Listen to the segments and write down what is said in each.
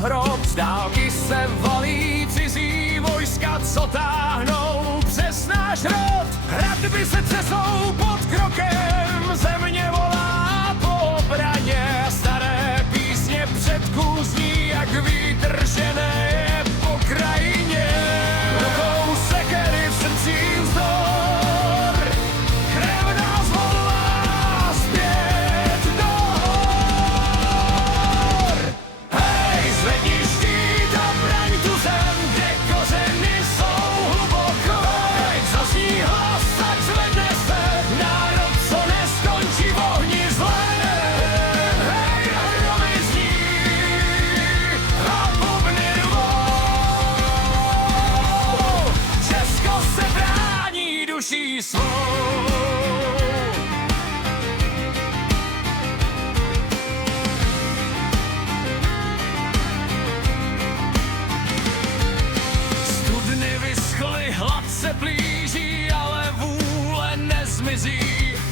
pohrоб. Z dálky se valí cizí vojska, co táhnou přes náš rod. Hradby se třesou pod krokem, země volá po obraně. Staré písně předků zní jak vítr žené po krajině. Rukou sekery v srdcích vzdor, krev nás volá zpět do hor. Hej, zvedni štít a braň tu zem, kde kořeny jsou hluboko. Hej, zazní hlas, ať zvedne se národ, co neskončí v ohni zlé. Hej, a hromy zní a bubny rvou. Česko se brání duší svou. Studny vyschly, hlad se blíží, ale vůle nezmizí.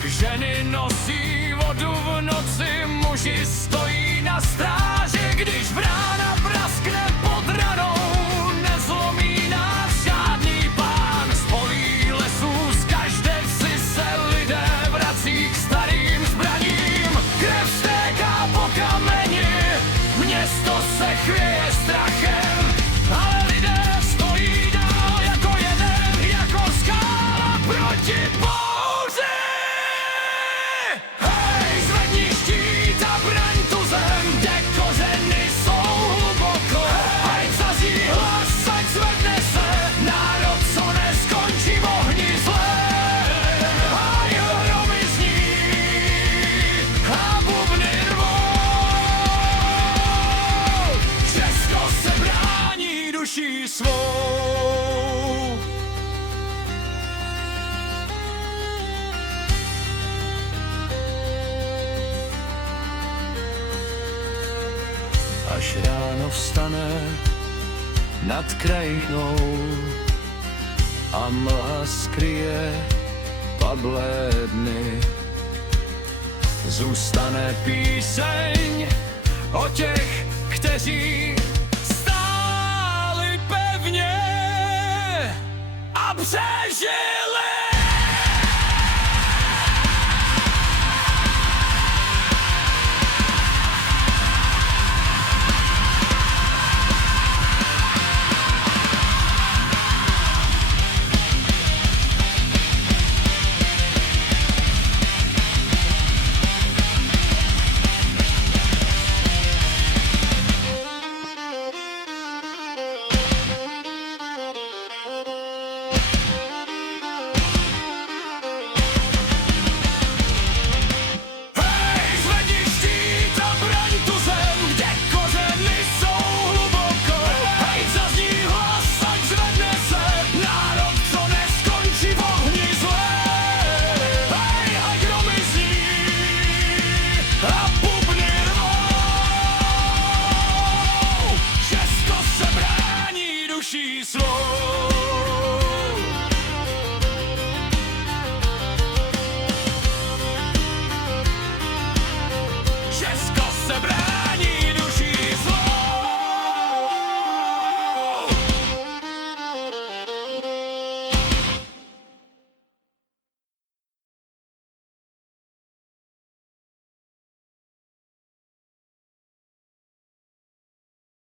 Ženy nosí vodu v noci, muži stojí na stráži. Když brána praskne pod ranou, nezlomí nás žádný pán. Z polí lesů z každé vsi se lidé vrací k starým zbraním. Krev stéká po kameni, město se chvěje strachem, ale lidé stojí dál jako jeden, jako skála proti bouři. Hej, zvedni štít a braň tu zem, kde kořeny jsou hluboko. Hej, zazní hlas, ať zvedne se národ, co neskončí v ohni zlé. Hej, hromy zní a bubny rvou. Česko se brání duší svou. Až ráno vstane nad krajinou a mlha skryje padlé dny, zůstane píseň o těch, kteří stáli pevně a přežili. Up!